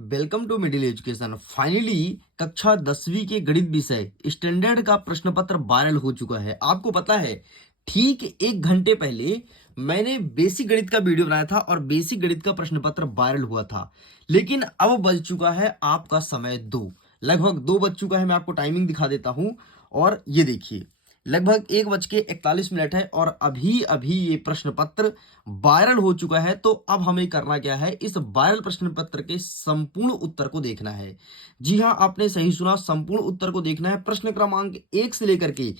Welcome to middle education. Finally कक्षा 10वीं के गणित विषय स्टैंडर्ड का प्रश्न पत्र वायरल हो चुका है। आपको पता है, ठीक 1 घंटे पहले मैंने बेसिक गणित का वीडियो बनाया था और बेसिक गणित का प्रश्न पत्र वायरल हुआ था। लेकिन अब बज चुका है आपका समय 2, लगभग 2 बज चुका है। मैं आपको टाइमिंग दिखा देता हूं और ये देखिए, लगभग 1:41 है और अभी अभी ये प्रश्न पत्र वायरल हो चुका है। तो अब हमें करना क्या है, इस वायरल प्रश्न पत्र के संपूर्ण उत्तर को देखना है। जी हां, आपने सही सुना, संपूर्ण उत्तर को देखना है। प्रश्न क्रमांक 1 से लेकर के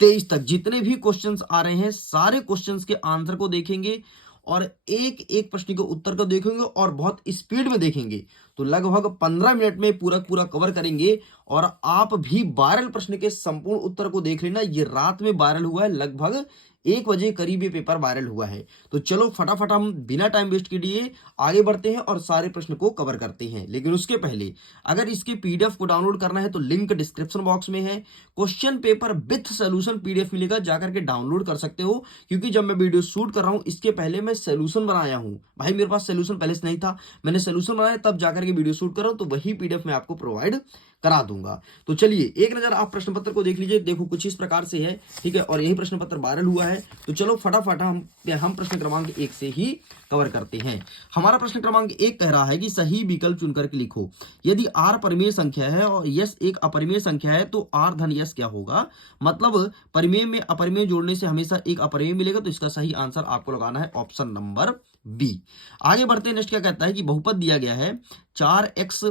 23 तक जितने भी क्वेश्चंस आ रहे हैं, सारे क्वेश्चंस के आंसर को देखेंगे और एक एक प्रश्न के उत्तर को देखेंगे और बहुत स्पीड में देखेंगे। तो लगभग 15 मिनट में पूरा पूरा कवर करेंगे। और आप भी वायरल प्रश्न के संपूर्ण उत्तर को देख लेना। ये रात में वायरल हुआ है, लगभग 1 बजे करीब ये पेपर वायरल हुआ है। तो चलो फटाफट हम बिना टाइम वेस्ट किए आगे बढ़ते हैं और सारे प्रश्न को कवर करते हैं। लेकिन उसके पहले अगर इसके पीडीएफ को डाउनलोड करना है तो लिंक डिस्क्रिप्शन बॉक्स में है। Question paper with solution PDF मिलेगा, जाकर के डाउनलोड कर सकते हो। क्योंकि जब मैं वीडियो शूट कर रहा हूं, इसके पहले मैं सोल्यूशन बनाया हूं भाई, मेरे पास सोल्यूशन पहले से नहीं था, मैंने सोल्यूशन बनाया तब जाकर के वीडियो शूट कर रहा हूं। तो वही पीडीएफ मैं आपको प्रोवाइड करा दूंगा। तो चलिए एक नजर आप प्रश्न पत्र को देख लीजिए। देखो कुछ इस प्रकार से है, ठीक है, और यही प्रश्न पत्र वायरल हुआ है। तो चलो फटाफट हम प्रश्न क्रमांक 1 से ही कवर करते हैं। हमारा प्रश्न क्रमांक 1 कह रहा है कि सही विकल्प चुनकर के लिखो। यदि r परिमेय संख्या है और यस एक अपरिमेय संख्या है तो r धन यस क्या होगा। मतलब परिमेय में अपरिमेय जोड़ने से हमेशा एक अपरिमेय मिलेगा। तो इसका सही आंसर आपको लगाना है ऑप्शन नंबर बी। आगे बढ़ते हैं। नेक्स्ट क्या कहता है कि बहुपद दिया गया है 4x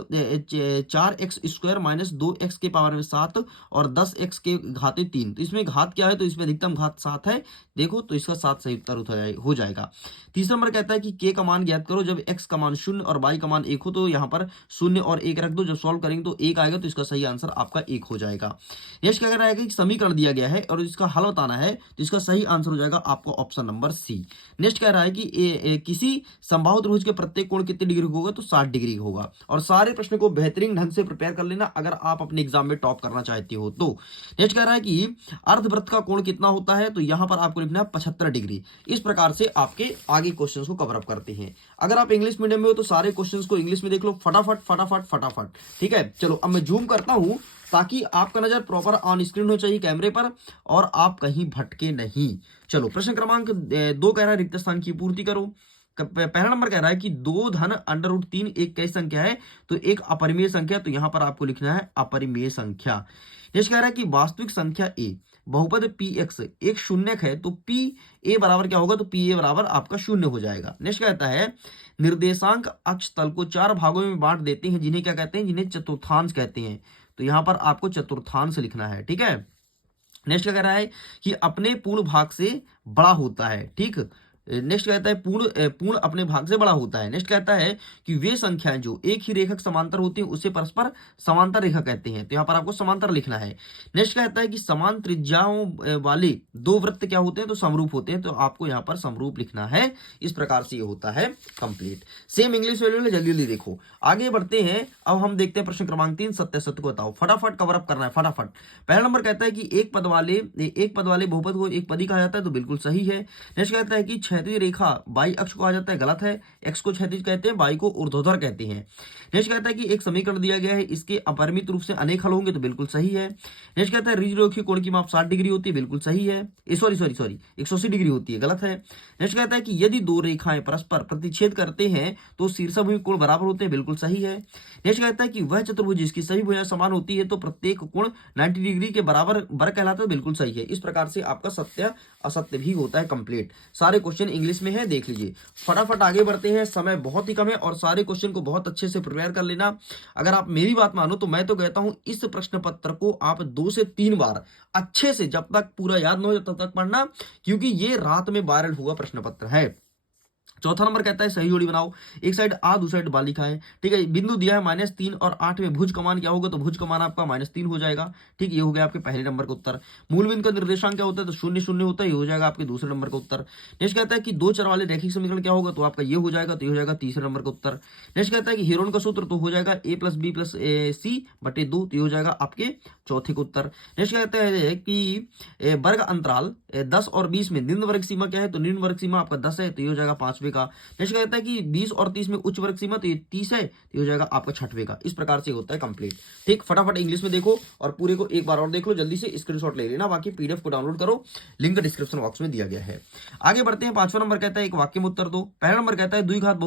स्क्वायर माइनस 2x के पावर में 7 और 10x के घाते 3। तो इसमें घात क्या है, तो इसमें अधिकतम घात 7 है। देखो तो इसका 7 सही उत्तर हो जाएगा। तीसरा नंबर कहता है कि k का मान ज्ञात करो जब x का मान 0 और y का मान 1 हो। तो यहाँ पर 0 और 1 रख दो, जब सॉल्व करेंगे तो 1 आएगा। तो इसका सही आंसर आपका 1 हो जाएगा। नेक्स्ट क्या कह रहा है कि समीकरण दिया गया है और इसका हल बताना है। तो इसका सही आंसर हो जाएगा आपका ऑप्शन नंबर सी। नेक्स्ट कह रहा है कि किसी संभावित त्रिभुज के प्रत्येक कोण कितने डिग्री होगा, तो 60 डिग्री होगा। और सारे प्रश्न को बेहतरीन ढंग से प्रिपेयर कर लेना अगर आप अपने एग्जाम में टॉप करना चाहते हो तो। नेक्स्ट कह रहा है कि अर्धवृत्त का कोण कितना होता है, तो यहां पर आपको लिखना है 75 डिग्री। इस प्रकार से आपके आगे क्वेश्चंस को कवर अप करते हैं। अगर आप इंग्लिश मीडियम में हो तो सारे क्वेश्चंस को इंग्लिश में देख लो फटाफट फटाफट फटाफट, ठीक है। चलो अब मैं जूम करता हूं ताकि आपका नजर प्रॉपर ऑन स्क्रीन हो चाहिए कैमरे पर और आप कहीं भटके नहीं। चलो प्रश्न क्रमांक 2 कह रहा है रिक्त स्थान की पूर्ति करो। पहला नंबर कह रहा है कि 2 धन √3 एक कैसी संख्या है, तो एक अपरिमेय संख्या। तो यहां पर आपको लिखना है अपरिमेय संख्या। नेक्स्ट कह रहा है कि वास्तविक संख्या a बहुपद px एक शून्यक है, तो p a बराबर क्या होगा, तो p a बराबर आपका 0 हो जाएगा। नेक्स्ट कहता है निर्देशांक अक्ष तल को 4 भागों में बांट देते हैं, जिन्हें क्या कहते हैं, जिन्हें चतुर्थांश कहते हैं। तो यहां पर आपको चतुर्थांश लिखना है, ठीक है। नेक्स्ट क्या कह रहा है कि अपने पूर्ण भाग से बड़ा होता है, ठीक। नेक्स्ट कहता है पूर्ण अपने भाग से बड़ा होता है। नेक्स्ट कहता है कि वे संख्याएं जो एक ही रेखक समांतर होती हैं उसे परस्पर समांतर रेखा कहते हैं। तो यहाँ पर आपको समांतर लिखना है। नेक्स्ट कहता है कि समान त्रिज्याओं वाले 2 वृत्त क्या होते हैं, तो समरूप होते हैं। तो आपको यहाँ पर समरूप लिखना है। इस प्रकार से ये होता है कंप्लीट। सेम इंग्लिश वैल्यू में जल्दी जल्दी देखो। आगे बढ़ते हैं। अब हम देखते हैं प्रश्न क्रमांक 3 सत्य सत्य को बताओ। फटाफट कवर अप करना है फटाफट। पहला नंबर कहता है कि एक पद वाले बहुपद को एक पदी कहा जाता है, तो बिल्कुल सही है। नेक्स्ट कहता है कि क्षैतिज रेखा वाई अक्ष को आ जाता है, गलत है। एक्स को क्षैतिज कहते हैं, वाई को ऊर्ध्वाधर कहते हैं। नेक्स्ट कहता है कि एक समीकरण दिया गया है, इसके अपरिमित रूप से अनेक हल होंगे, तो बिल्कुल सही है। नेक्स्ट कहता है ऋजुरेखीय कोण की माप 60 डिग्री होती है, बिल्कुल सही है। सॉरी 180 डिग्री होती है, गलत है। नेक्स्ट कहता है कि यदि 2 रेखाएं परस्पर प्रतिच्छेद करते हैं तो शीर्षाभिमुखी कोण बराबर होते हैं, बिल्कुल सही है। नेक्स्ट कहता है कि वह चतुर्भुज जिसकी सभी भुजाएं समान होती है तो प्रत्येक कोण 90 डिग्री के बराबर वर्ग कहलाता है, बिल्कुल सही है। इस प्रकार से आपका सत्य असत्य भी होता है कंप्लीट। सारे क्वेश्चन इंग्लिश में है, देख लीजिए। फटाफट आगे बढ़ते हैं, समय बहुत ही कम है और सारे क्वेश्चन को बहुत अच्छे से प्रिपेयर कर लेना। अगर आप मेरी बात मानो तो मैं तो कहता हूं इस प्रश्न पत्र को आप 2 से 3 बार अच्छे से, जब तक पूरा याद न हो तब तक पढ़ना, क्योंकि ये रात में वायरल हुआ प्रश्न पत्र है। चौथा नंबर कहता है सही जोड़ी बनाओ। एक साइड आ दूसरी साइड बा लिखा है, ठीक है। बिंदु दिया है -3 और 8 में भुज का मान क्या होगा, तो भुज का मान आपका -3 हो जाएगा, ठीक। ये हो गया आपके पहले नंबर का उत्तर। मूल बिंदु का निर्देशांक क्या होता है, तो 0 0 होता है, ये हो जाएगा आपके दूसरे नंबर का उत्तर। नेक्स्ट कहता है कि 2 चर वाले रैखिक समीकरण क्या होगा, तो आपका ये हो जाएगा, तो ये हो जाएगा तीसरे नंबर का उत्तर। नेक्स्ट कहता है कि हेरोन का सूत्र तो हो जाएगा a + b + c/2, तो ये हो जाएगा आपके चौथे का उत्तर। नेक्स्ट कहता है कि वर्ग अंतराल 10 और 20 में निम्न वर्ग सीमा क्या है, तो निम्न वर्ग सीमा आपका 10 है, तो ये हो जाएगा 5 5वें का। नेक्स्ट क्या कहता है कि 20 और 30 में उच्च वर्ग सीमा, तो ये 30 है, तो ये हो जाएगा आपका 6वें का। इस प्रकार से होता है कंप्लीट। ठीक, फटाफट इंग्लिश में देखो और पूरे को एक बार और देख लो, जल्दी से स्क्रीनशॉट ले लेना, बाकी पीडीएफ को डाउनलोड करो, लिंक डिस्क्रिप्शन बॉक्स में दिया गया है। आगे बढ़ते हैं। 5वां नंबर कहता है एक वाक्य में उत्तर दो। पहला नंबर कहता है द्विघात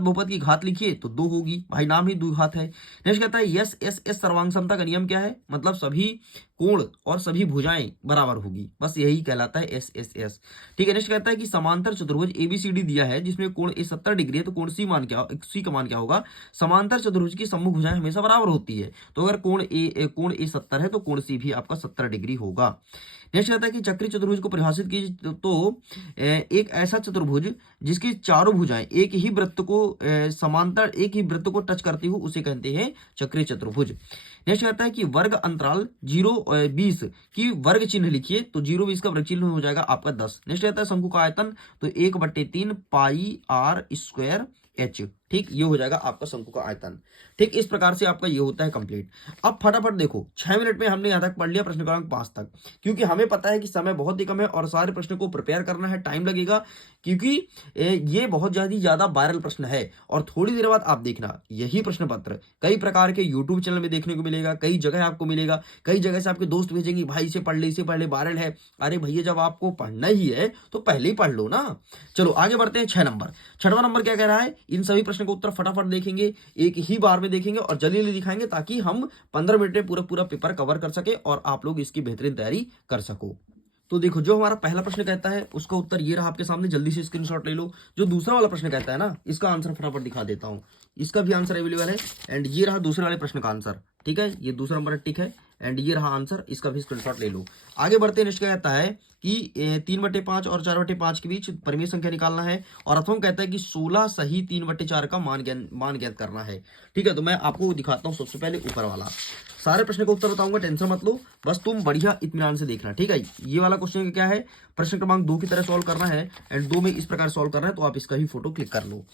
बहुपद की घात लिखिए, तो 2 होगी, भाई नाम ही द्विघात है। नेक्स्ट कहता है यस एस एस सर्वांग समता का नियम क्या है, मतलब सभी कोण और सभी भुजाएं बराबर होगी, बस यही कहलाता है एस एस एस। ठीक है। नेक्स्ट कहता है कि समांतर चतुर्भुज एबीसीडी दिया है जिसमें कोण ए 70 डिग्री है, तो कोण सी का मान क्या होगा, समांतर चतुर्भुज की सम्मुख भुजाएं हमेशा बराबर होती है, तो अगर कोण ए 70 है तो कोण सी भी आपका 70 डिग्री होगा। नेक्स्ट कहता है कि चक्रीय चतुर्भुज को परिभाषित कीजिए, तो एक ऐसा चतुर्भुज जिसकी चारों भुजाएं एक ही वृत्त को टच करती हो उसे कहते हैं चक्रीय चतुर्भुज। नेक्स्ट कहता है कि वर्ग अंतराल 0-20 की वर्ग चिन्ह लिखिए, तो 0-20 का वर्ग चिन्ह हो जाएगा आपका 10। नेक्स्ट कहता है शंकु का आयतन, तो 1/3 पाई आर स्क्वायर एच। ठीक, ये हो जाएगा आपका शंकु का आयतन। ठीक, इस प्रकार से आपका ये होता है कंप्लीट। अब फटाफट देखो, 6 मिनट में हमने यहाँ तक पढ़ लिया प्रश्न क्रमांक 5 तक, क्योंकि हमें पता है कि समय बहुत ही कम है और सारे प्रश्न को प्रिपेयर करना है, टाइम लगेगा, क्योंकि ये बहुत ज्यादा वायरल प्रश्न है। और थोड़ी देर बाद आप देखना यही प्रश्न पत्र कई प्रकार के यूट्यूब चैनल में देखने को मिलेगा, कई जगह आपको मिलेगा, कई जगह से आपके दोस्त भेजेंगे, भाई इसे पढ़ ले वायरल है। अरे भैया, जब आपको पढ़ना ही है तो पहले ही पढ़ लो ना। चलो आगे बढ़ते हैं। 6वां नंबर क्या कह रहा है, इन सभी प्रश्न को उत्तर फटाफट देखेंगे, एक ही बार में देखेंगे और जल्दी दिखाएंगे, ताकि हम 15 मिनट में पूरा पेपर कवर कर सके और आप लोग इसकी बेहतरीन तैयारी कर सको। तो देखो, जो हमारा पहला प्रश्न कहता है उसका उत्तर ये रहा आपके सामने, जल्दी से स्क्रीनशॉट ले लो। जो दूसरा वाला प्रश्न कहता है ना, इसका आंसर फटाफट दिखा देता हूं, इसका भी आंसर अवेलेबल है। एंड ये रहा दूसरे वाले प्रश्न का आंसर। ठीक है, ये दूसरा नंबर टिक है एंड ये रहा आंसर, इसका भी स्क्रीनशॉट ले लो। आगे बढ़ते हैं। नेक्स्ट क्या कहता है कि 3/5 और 4/5 के बीच परिमेय संख्या निकालना है, और अथवा कहता है कि 16 सही 3/4 का मान ज्ञात करना है। ठीक है, तो मैं आपको दिखाता हूँ सबसे पहले ऊपर वाला। सारे प्रश्न का उत्तर बताऊंगा, टेंशन मत लो, बस तुम बढ़िया इत्मीनान से देखना। ठीक है, ये वाला क्वेश्चन क्या है, प्रश्न क्रमांक 2 की तरह सॉल्व करना है एंड 2 में इस प्रकार सॉल्व करना है, तो आप इसका भी फोटो क्लिक कर लो।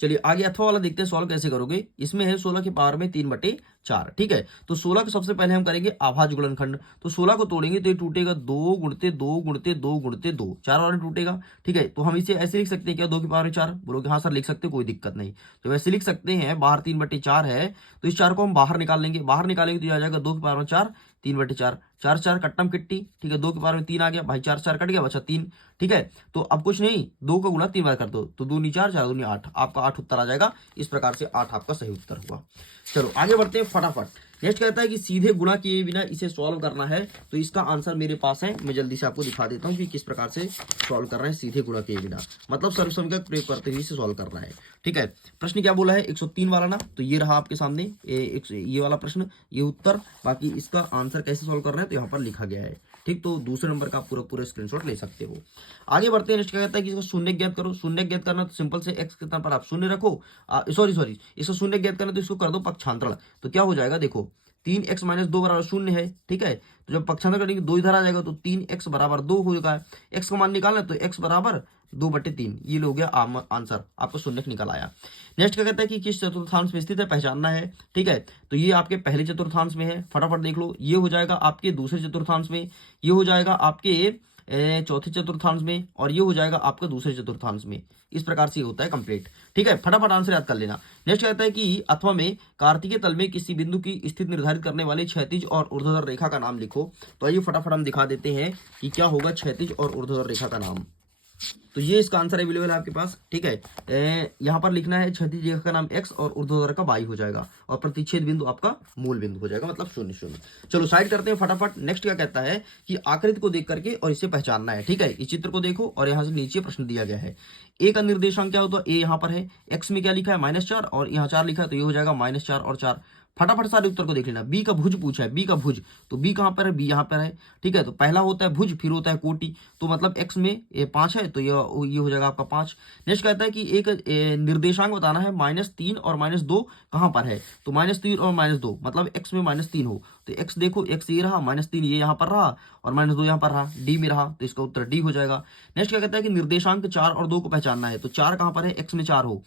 चलिए आगे अथवा वाला देखते हैं सॉल्व कैसे करोगे। इसमें है 16 की पावर में 3/4। ठीक है, तो 16 को सबसे पहले हम करेंगे आभाज्य गुणनखंड, तो 16 को तोड़ेंगे तो ये टूटेगा 2 गुणते 2 गुणते 2 गुणते 2, 4 बार टूटेगा। ठीक है, तो हम इसे ऐसे लिख सकते हैं क्या, 2 की पावर में 4? बोलोगे हाँ सर लिख सकते, कोई दिक्कत नहीं। तो वैसे लिख सकते हैं, बाहर 3/4 है तो इस 4 को हम बाहर निकाल लेंगे, तो ये आ जाएगा 2 की पावर में 4, 3/4, 4 4 कट्टम किट्टी। ठीक है, 2 की पावर में 3 आ गया भाई, 4 4 कट गया, बचा 3। ठीक है, तो अब कुछ नहीं, 2 का गुणा 3 बार कर दो, तो 2 नी 4, 4 दूनी 8, आपका 8 उत्तर आ जाएगा। इस प्रकार से 8 आपका सही उत्तर हुआ। चलो आगे बढ़ते हैं फटाफट। नेक्स्ट कहता है कि सीधे गुणा किए बिना इसे सॉल्व करना है, तो इसका आंसर मेरे पास है, मैं जल्दी से आपको दिखा देता हूं कि किस प्रकार से सॉल्व कर रहे हैं सीधे गुणा किए बिना, मतलब सर्वसमीकरण प्रयोग करते हुए इसे सॉल्व करना है। ठीक है, प्रश्न क्या बोला है, 103 वाला ना, तो ये रहा आपके सामने ये वाला प्रश्न, ये उत्तर। बाकी इसका आंसर कैसे सॉल्व कर रहे हैं तो यहाँ पर लिखा गया है। ठीक, तो दूसरे नंबर का पूरा स्क्रीनशॉट ले सकते हो। आगे बढ़ते हैं। नेक्स्ट क्या कहता है कि इसका शून्य ज्ञात करो। शून्य ज्ञात करना तो सिंपल से एक्स के स्थान पर आप शून्य रखो, सॉरी इसका शून्य ज्ञात करना तो इसको कर दो पक्षांतरण, तो क्या हो जाएगा, देखो 3x - 2 बराबर 0 है। ठीक है, तो जब पक्षांतर करेंगे 2 इधर आ जाएगा, तो 3x बराबर 2 होगा। x का मान निकालना तो x बराबर 2/3, ये हो गया आंसर, आपको शून्य निकल आया। नेक्स्ट क्या कहता है कि किस चतुर्थांश में स्थित है, पहचानना है। ठीक है, तो ये आपके पहले चतुर्थांश में है, फटाफट देख लो। ये हो जाएगा आपके दूसरे चतुर्थांश में, ये हो जाएगा आपके चौथे चतुर्थांश में, और ये हो जाएगा आपका दूसरे चतुर्थांश में। इस प्रकार से होता है कंप्लीट। ठीक है, फटाफट आंसर याद कर लेना। नेक्स्ट कहता है कि अथवा में कार्तिकीय तल में किसी बिंदु की स्थिति निर्धारित करने वाले क्षैतिज और ऊर्ध्वाधर रेखा का नाम लिखो। तो आइए फटाफट हम दिखा देते हैं कि क्या होगा क्षैतिज और ऊर्ध्वाधर रेखा का नाम। तो ये इसका आंसर अवेलेबल है आपके पास। ठीक है, यहाँ पर लिखना है क्षैतिज रेखा का नाम x और ऊर्ध्वाधर का y हो जाएगा, और प्रतिच्छेद बिंदु आपका मूल बिंदु हो जाएगा, मतलब 0 0। चलो साइड करते हैं फटाफट। नेक्स्ट क्या कहता है कि आकृति को देख करके और इसे पहचानना है। ठीक है, इस चित्र को देखो और यहाँ से नीचे प्रश्न दिया गया है। ए का निर्देशांक क्या होता है, ए यहाँ पर है, x में क्या लिखा है -4 और यहाँ 4 लिखा है, तो ये हो जाएगा -4 और 4। फटाफट सारे उत्तर को देख लेना। बी का भुज पूछा है, बी का भुज, तो बी कहाँ पर है, बी यहाँ पर है। ठीक है, तो पहला होता है भुज, फिर होता है कोटि, तो मतलब x में 5 है, तो ये हो जाएगा आपका 5। नेक्स्ट कहता है कि एक निर्देशांक बताना है, -3 और -2 कहाँ पर है, तो -3 और -2 मतलब x में -3 हो, तो x देखो, x ये रहा, -3 ये यहाँ पर रहा और -2 यहाँ पर रहा, डी में रहा, तो इसका उत्तर डी हो जाएगा। नेक्स्ट क्या कहता है कि निर्देशांक 4 और 2 को पहचानना है, तो 4 कहाँ पर है, x में 4 हो,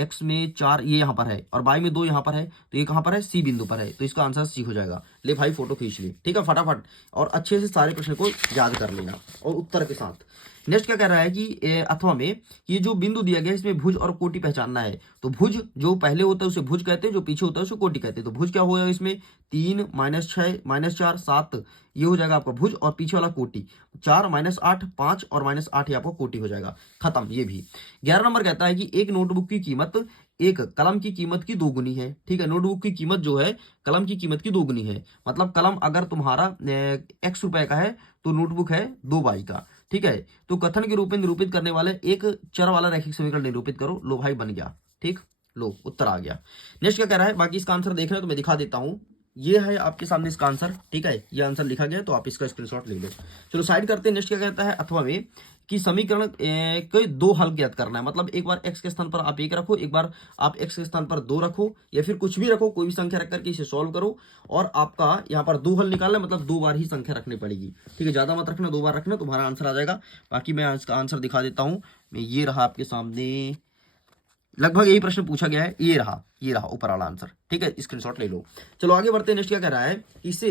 x में 4 ये यहाँ पर है और y में 2 यहाँ पर है, तो ये कहाँ पर है, सी बिंदु पर है, तो इसका आंसर सी हो जाएगा। ले भाई फोटो खींच ले, ठीक है, फटाफट, और अच्छे से सारे प्रश्न को याद कर लेना और उत्तर के साथ। नेक्स्ट क्या कह रहा है कि अथवा में ये जो बिंदु दिया गया है इसमें भुज और कोटि पहचानना है। तो भुज जो पहले होता है उसे भुज कहते हैं, जो पीछे होता है उसे कोटि कहते हैं। तो भुज क्या होगा इसमें 3 -6 -4 7, ये हो जाएगा आपका भुज, और पीछे वाला कोटि 4 -8 5 और -8 ये आपका कोटि हो जाएगा, खत्म ये भी। 11 नंबर कहता है कि एक नोटबुक की कीमत एक कलम की कीमत की 2 गुनी है, ठीक है। नोटबुक की कीमत जो है कलम की कीमत की 2 गुनी है, मतलब कलम अगर तुम्हारा x रुपए का है तो नोटबुक है 2 बाई का, ठीक है। तो कथन के रूप में निरूपित करने वाले एक चर वाला रैखिक समीकरण निरूपित करो। लो भाई बन गया, ठीक, लो उत्तर आ गया। नेक्स्ट क्या कह रहा है, बाकी इसका आंसर देख रहे हो तो मैं दिखा देता हूं, ये है आपके सामने इसका आंसर, ठीक है, ये आंसर लिखा गया है, तो आप इसका स्क्रीनशॉट ले लो। चलो साइड करते हैं। नेक्स्ट क्या कहता है, अथवा में कि समीकरण के 2 हल ज्ञात करना है, मतलब एक बार x के स्थान पर आप 1 रखो, एक बार आप x के स्थान पर 2 रखो, या फिर कुछ भी रखो, कोई भी संख्या रख करके इसे सॉल्व करो, और आपका यहाँ पर 2 हल निकालना है, मतलब 2 बार ही संख्या रखनी पड़ेगी, ठीक है, ज्यादा मत रखना, 2 बार रखना, तुम्हारा आंसर आ जाएगा। बाकी मैं इसका आंसर दिखा देता हूँ, ये रहा आपके सामने, लगभग यही प्रश्न पूछा गया है, ये रहा ऊपर वाला आंसर, ठीक है, स्क्रीनशॉट ले लो। चलो आगे बढ़ते हैं। नेक्स्ट क्या कह रहा है, इसे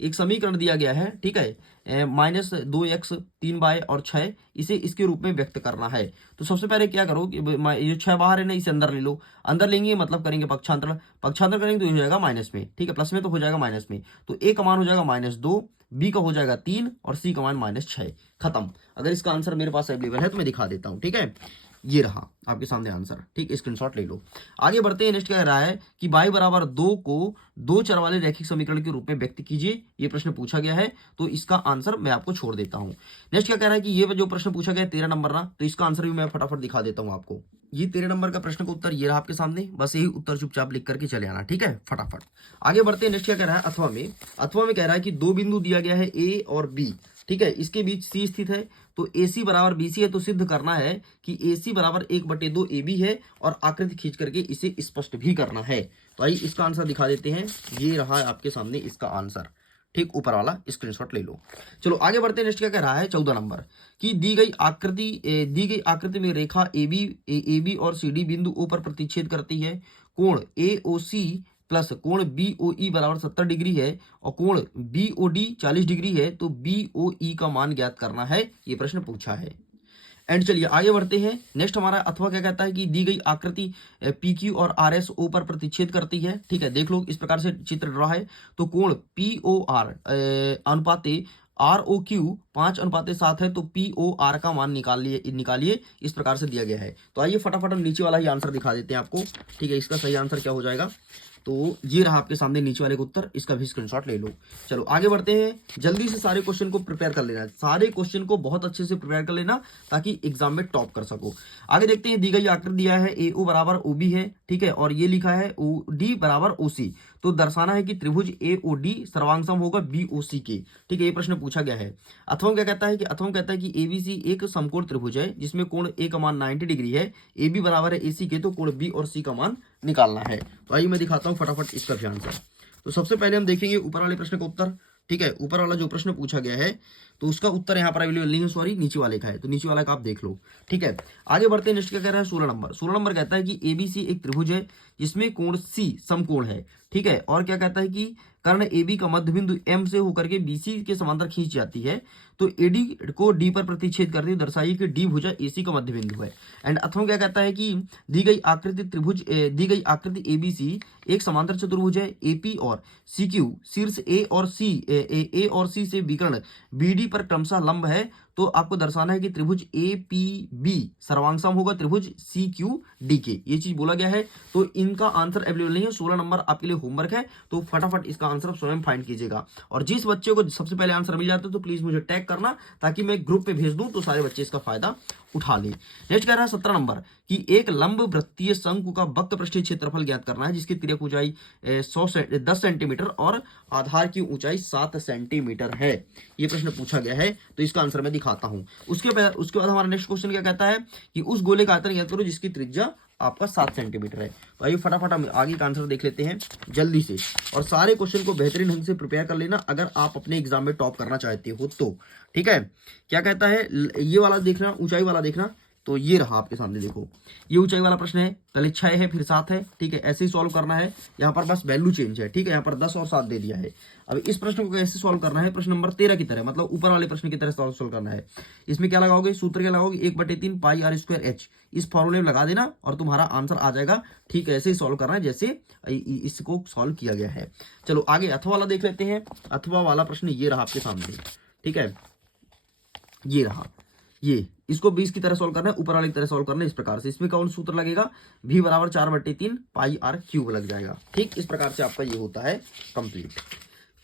एक समीकरण दिया गया है, ठीक है, -2x 3 बाय और 6, इसे इसके रूप में व्यक्त करना है। तो सबसे पहले क्या करो कि ये 6 बाहर है ना, इसे अंदर ले लो, अंदर लेंगे मतलब करेंगे पक्षांतर करेंगे तो हो जाएगा माइनस में, ठीक है, प्लस में तो हो जाएगा माइनस में। तो a का मान हो जाएगा -2, b का हो जाएगा 3 और c का मान -6, खत्म। अगर इसका आंसर मेरे पास अवेलेबल है तो मैं दिखा देता हूँ, ठीक है, ये रहा आपके सामने आंसर, ठीक, स्क्रीनशॉट ले लो। आगे बढ़ते हैं। नेक्स्ट क्या कह रहा है कि y बराबर 2 को 2 चर वाले रैखिक समीकरण के रूप में व्यक्त कीजिए, ये प्रश्न पूछा गया है, तो इसका आंसर मैं आपको छोड़ देता हूं। नेक्स्ट क्या कह रहा है कि ये जो प्रश्न पूछा गया है 13 नंबर ना, तो इसका आंसर भी मैं फटाफट दिखा देता हूं आपको। ये 13 नंबर का प्रश्न का उत्तर ये रहा आपके सामने, बस यही उत्तर चुपचाप लिख करके चले आना, ठीक है, फटाफट आगे बढ़ते हैं। नेक्स्ट क्या कह रहा है, अथवा में कह रहा है कि 2 बिंदु दिया गया है a और b, ठीक है, इसके बीच c स्थित है, तो AC बराबर BC है, तो सिद्ध करना है कि AC बराबर 1/2 AB है, और आकृति खींच करके इसे स्पष्ट भी करना है। तो आइए इसका आंसर दिखा देते हैं, ये रहा आपके सामने इसका आंसर, ठीक, ऊपर वाला स्क्रीनशॉट ले लो। चलो आगे बढ़ते हैं। नेक्स्ट क्या कह रहा है, 14 नंबर कि दी गई आकृति में रेखा AB और CD बिंदु O पर प्रतिच्छेद करती है, कोण AOC प्लस कोण BOE बराबर 70 डिग्री है, और कोण BOD 40 डिग्री है, तो BOE का मान ज्ञात करना है, ये प्रश्न पूछा है। एंड चलिए आगे बढ़ते हैं। नेक्स्ट हमारा अथवा क्या कहता है कि दी गई आकृति PQ और RS O पर प्रतिच्छेद करती है, ठीक है, देख लो इस प्रकार से चित्र रहा है, तो कोण POR अनुपाते ROQ 5:7 है, तो POR का मान निकालिए, इस प्रकार से दिया गया है। तो आइए फटाफट हम नीचे वाला ही आंसर दिखा देते हैं आपको, ठीक है, इसका सही आंसर क्या हो जाएगा, तो ये रहा आपके सामने नीचे वाले का उत्तर, इसका भी स्क्रीनशॉट ले लो। चलो आगे बढ़ते हैं। जल्दी से सारे क्वेश्चन को प्रिपेयर कर लेना, सारे क्वेश्चन को बहुत अच्छे से प्रिपेयर कर लेना, ताकि एग्जाम में टॉप कर सको। आगे देखते हैं, दी गई आकृति दिया है AO बराबर OB है, ठीक है, और ये लिखा है OD बराबर OC, तो दर्शाना है कि त्रिभुज AOD सर्वांग होगा BOC के, ठीक है, ये प्रश्न पूछा गया है। अथवा क्या कहता है कि ABC एक समकोण त्रिभुज है जिसमें कोण A का मान 90 डिग्री है, AB बराबर है AC के, तो कोण B और C का मान निकालना है। तो आइए मैं दिखाता हूं फटाफट इसका भी आंसर। तो सबसे पहले हम देखेंगे ऊपर वाले प्रश्न का उत्तर, ठीक है, ऊपर वाला जो प्रश्न पूछा गया है तो उसका उत्तर यहाँ पर अवेलेबल नहीं है, सॉरी, नीचे वाले का है, तो नीचे वाला का आप देख लो, ठीक है। आगे बढ़ते हैं। नेक्स्ट क्या कह रहा है, 16 नंबर कहता है कि ABC एक त्रिभुज है जिसमें कोण C समकोण है, ठीक है, और क्या कहता है कि कर्ण AB का मध्य बिंदु M से होकर के BC के समांतर खींच जाती है, तो AD को D पर प्रतिच्छेद करती है, दर्शाइए कि D भुजा AC का मध्य बिंदु है। एंड अथवा क्या कहता है कि दी गई आकृति ABC एक समांतर चतुर्भुज है, AP और CQ शीर्ष A और C से विकर्ण BD पर क्रमशः लंब है, तो आपको दर्शाना है कि त्रिभुज APB सर्वांग सम होगा त्रिभुज CQD के, ये चीज बोला गया है। तो इनका आंसर अवेलेबल नहीं है, 16 नंबर आपके लिए होमवर्क है, तो फटाफट इसका आंसर आप स्वयं फाइंड कीजिएगा। और जिस बच्चे को सबसे पहले आंसर मिल जाता है तो प्लीज मुझे टैग करना, ताकि मैं ग्रुप पे भेज दूं तो सारे बच्चे इसका फायदा उठा ले। नेक्स्ट कह रहा है 17 नंबर कि एक लंब वृत्तीय शंकु का वक्र पृष्ठीय क्षेत्रफल ज्ञात करना है, जिसकी तिर्यक ऊंचाई 10 सेंटीमीटर और आधार की ऊंचाई 7 सेंटीमीटर है, ये प्रश्न पूछा गया है। तो इसका आंसर मैं दिखाता हूं। उसके बाद हमारा नेक्स्ट क्वेश्चन क्या कहता है कि उस गोले का आयतन ज्ञात करो जिसकी त्रिज्या आपका 7 सेंटीमीटर है। तो आइए फटाफट हम आगे का आंसर देख लेते हैं जल्दी से, और सारे क्वेश्चन को बेहतरीन ढंग से प्रिपेयर कर लेना अगर आप अपने एग्जाम में टॉप करना चाहते हो तो, ठीक है। क्या कहता है, ये वाला देखना, ऊंचाई वाला देखना, तो ये रहा आपके सामने, देखो ये ऊंचाई वाला प्रश्न है, पहले 6 है फिर 7 है, ठीक है, ऐसे ही सॉल्व करना है। यहाँ पर बस वैल्यू चेंज है, ठीक है, यहाँ पर 10 और 7 दे दिया है। अब इस प्रश्न को कैसे सॉल्व करना है, प्रश्न नंबर 13 की तरह, मतलब ऊपर वाले प्रश्न की तरह सॉल्व करना है। इसमें क्या लगाओगे, सूत्र क्या लगाओगे, 1/3 पाई आर स्क्वायर एच, इस फॉर्मूले में लगा देना और तुम्हारा आंसर आ जाएगा। ठीक है, ऐसे ही सॉल्व करना है जैसे इसको सॉल्व किया गया है। चलो आगे अथवा वाला देख लेते हैं। अथवा वाला प्रश्न ये रहा आपके सामने, ठीक है, ये रहा, ये इसको 20 की तरह सॉल्व करना है, ऊपर वाले की तरह सॉल्व करना है। इस प्रकार से इसमें कौन सूत्र लगेगा, v बराबर 4/3 पाई आर क्यूब लग जाएगा। ठीक, इस प्रकार से आपका ये होता है कंप्लीट।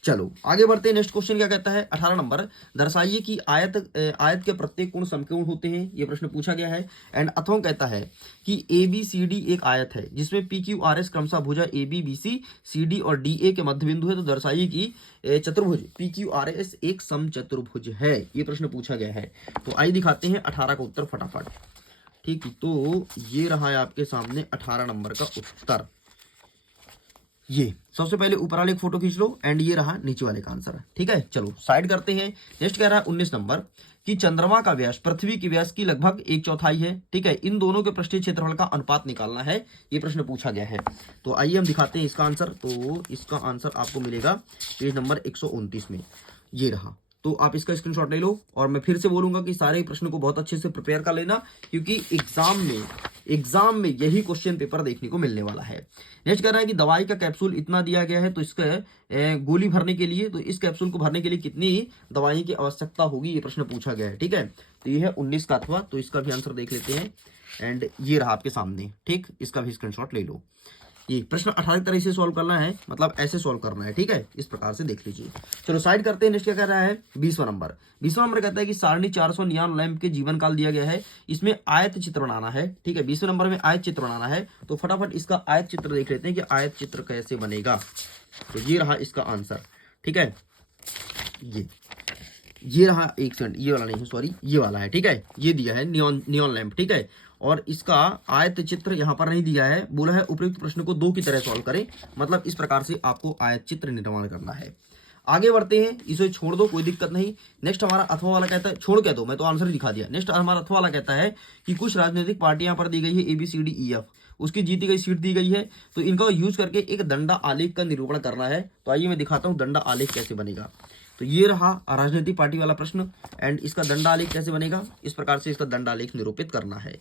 चलो आगे बढ़ते हैं। नेक्स्ट क्वेश्चन क्या कहता है, 18 नंबर, दर्शाइए कि आयत के प्रत्येक कोण समकोण होते हैं, ये प्रश्न पूछा गया है। एंड अथवा कहता है कि ABCD एक आयत है जिसमें PQRS क्रमशः भुजा ABBC CD और DA के मध्य बिंदु है, तो दर्शाइए कि चतुर्भुज PQRS एक समचतुर्भुज है, ये प्रश्न पूछा गया है। तो आइए दिखाते हैं 18 का उत्तर फटाफट। ठीक, तो ये रहा है आपके सामने 18 नंबर का उत्तर। ये सबसे पहले ऊपर वाले एक फोटो खींच लो एंड ये रहा नीचे वाले का आंसर। ठीक है, चलो साइड करते हैं। नेक्स्ट कह रहा है 19 नंबर कि चंद्रमा का व्यास पृथ्वी के व्यास की लगभग 1/4 है। ठीक है, इन दोनों के पृष्ठीय क्षेत्रफल का अनुपात निकालना है, ये प्रश्न पूछा गया है। तो आइए हम दिखाते हैं इसका आंसर। तो इसका आंसर आपको मिलेगा पेज नंबर 129 में, ये रहा। तो आप इसका स्क्रीनशॉट ले लो और मैं फिर से बोलूंगा कि सारे प्रश्नों को बहुत अच्छे से प्रिपेयर कर लेना, क्योंकि एग्जाम में यही क्वेश्चन पेपर देखने को मिलने वाला है। नेक्स्ट कह रहा है कि दवाई का कैप्सूल इतना दिया गया है, तो इसका गोली भरने के लिए, तो इस कैप्सूल को भरने के लिए कितनी दवाई की आवश्यकता होगी, ये प्रश्न पूछा गया है। ठीक है, तो ये है 19 का अथवा, तो इसका भी आंसर देख लेते हैं। एंड ये रहा आपके सामने, ठीक, इसका भी स्क्रीनशॉट ले लो। ये प्रश्न 18 की तरह से सॉल्व करना है, मतलब ऐसे सॉल्व करना है। ठीक है, इस प्रकार से देख लीजिए। चलो साइड करते हैं। नेक्स्ट क्या कह रहा है, 20वां नंबर कहता है कि सारणी 400 नियॉन लैंप के जीवन काल दिया गया है, इसमें आयत चित्र बनाना है। ठीक है, 20वें नंबर में आयत चित्र बनाना है, तो फटाफट इसका आयत चित्र देख लेते हैं कि आयत चित्र कैसे बनेगा। तो ये रहा इसका आंसर। ठीक है, ये रहा, एक सेकंड, ये वाला नहीं है, सॉरी, ये वाला है। ठीक है, ये दिया है नियॉन लैंप। ठीक है, और इसका आयत चित्र यहाँ पर नहीं दिया है, बोला है उपयुक्त प्रश्न को 2 की तरह सॉल्व करें, मतलब इस प्रकार से आपको आयत चित्र निर्माण करना है। आगे बढ़ते हैं, इसे छोड़ दो, कोई दिक्कत नहीं। नेक्स्ट हमारा अथवा वाला कहता है, छोड़ क्या दो, मैं तो आंसर ही दिखा दिया। नेक्स्ट हमारा अथवा वाला कहता है कि कुछ राजनीतिक पार्टियां पर दी गई है ABCDEF, उसकी जीती गई सीट दी गई है, तो इनका यूज करके एक दंडा आलेख का निरूपण करना है। तो आइए मैं दिखाता हूँ दंडा आलेख कैसे बनेगा। तो ये रहा राजनीतिक पार्टी वाला प्रश्न, एंड इसका दंडा आलेख कैसे बनेगा, इस प्रकार से इसका दंडा आलेख निरूपित करना है।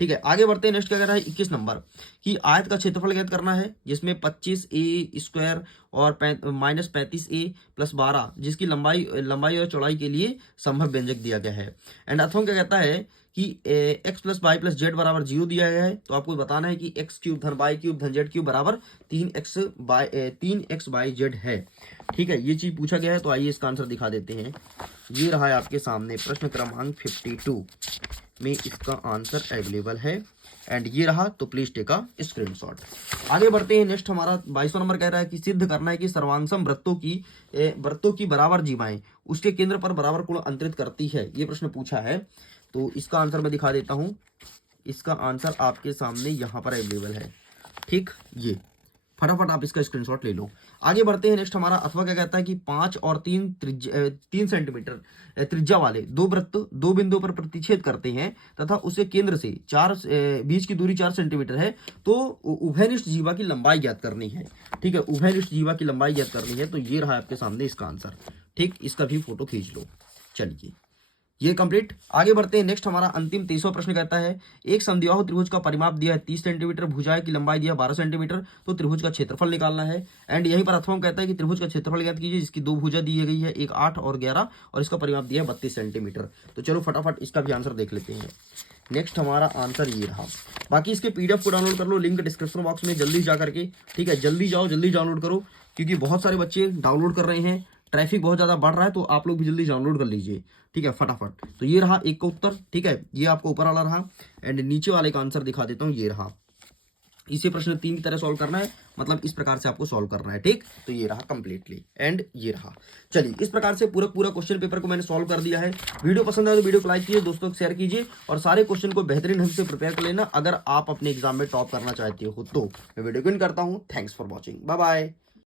ठीक है, आगे बढ़ते हैं। नेक्स्ट क्या कह रहा है 21 नंबर कि आयत का क्षेत्रफल ज्ञात करना है, जिसमें 25a स्क्वायर और -35a + 12 जिसकी लंबाई और चौड़ाई के लिए संभव व्यंजक दिया गया है। एंड अथवा क्या कहता है कि x + y + z = 0 दिया गया है, तो आपको बताना है कि x³ - y³ - z³ = 3x/z है। ठीक है, ये चीज पूछा गया है, तो आइए इसका आंसर दिखा देते हैं। ये रहा है आपके सामने प्रश्न क्रमांक 52 में इसका आंसर अवेलेबल है, एंड ये रहा, तो प्लीज टेक अ स्क्रीनशॉट। आगे बढ़ते हैं। नेक्स्ट हमारा 22वां नंबर कह रहा है कि सिद्ध करना है कि सर्वांगसम वृत्तों की बराबर जीवाएं उसके केंद्र पर बराबर कोण अंतरित करती है, ये प्रश्न पूछा है। तो इसका आंसर मैं दिखा देता हूं, इसका आंसर आपके सामने यहाँ पर अवेलेबल है। ठीक, ये फटाफट आप इसका स्क्रीनशॉट ले लो। आगे बढ़ते हैं। नेक्स्ट हमारा अथवा क्या कहता है कि 5 और 3 सेंटीमीटर त्रिज्या वाले 2 वृत्त 2 बिंदुओं पर प्रतिच्छेद करते हैं तथा उसके केंद्र से बीच की दूरी 4 सेंटीमीटर है, तो उभयनिष्ठ जीवा की लंबाई ज्ञात करनी है। ठीक है, उभयनिष्ठ जीवा की लंबाई ज्ञात करनी है, तो ये रहा आपके सामने इसका आंसर। ठीक, इसका भी फोटो खींच लो। चलिए, ये कंप्लीट। आगे बढ़ते हैं। नेक्स्ट हमारा अंतिम 23वां प्रश्न कहता है एक समद्विबाहु त्रिभुज का परिमाप दिया है 30 सेंटीमीटर, भुजाएं की लंबाई दिया 12 सेंटीमीटर, तो त्रिभुज का क्षेत्रफल निकालना है। एंड यहीं पर अथवा कहता है कि त्रिभुज का क्षेत्रफल ज्ञात कीजिए, जिसकी 2 भुजा दी गई है, एक 8 और 11, और इसका परिमाप दिया है 32 सेंटीमीटर। तो चलो फटाफट इसका भी आंसर देख लेते हैं। नेक्स्ट हमारा आंसर ये रहा। बाकी इसके PDF को डाउनलोड कर लो, लिंक डिस्क्रिप्शन बॉक्स में, जल्दी जा करके। ठीक है, जल्दी जाओ, जल्दी डाउनलोड करो, क्योंकि बहुत सारे बच्चे डाउनलोड कर रहे हैं, ट्रैफिक बहुत ज़्यादा बढ़ रहा है, तो आप लोग भी जल्दी डाउनलोड कर लीजिए। ठीक है, फटाफट। तो ये रहा एक का उत्तर। ठीक है, ये आपको ऊपर वाला रहा, एंड नीचे वाले का आंसर दिखा देता हूँ, ये रहा। इसे प्रश्न 3 की तरह सॉल्व करना है, मतलब इस प्रकार से आपको सॉल्व करना है। ठीक, तो ये रहा कंप्लीटली, एंड ये रहा। चलिए, इस प्रकार से पूरा क्वेश्चन पेपर को मैंने सॉल्व कर दिया है। वीडियो पसंद आए तो वीडियो को लाइक कीजिए, दोस्तों को शेयर कीजिए, और सारे क्वेश्चन को बेहतरीन ढंग से प्रिपेयर कर लेना अगर आप अपने एग्जाम में टॉप करना चाहते हो तो। मैं वीडियो को एंड करता हूँ। Thanks for watching, bye bye.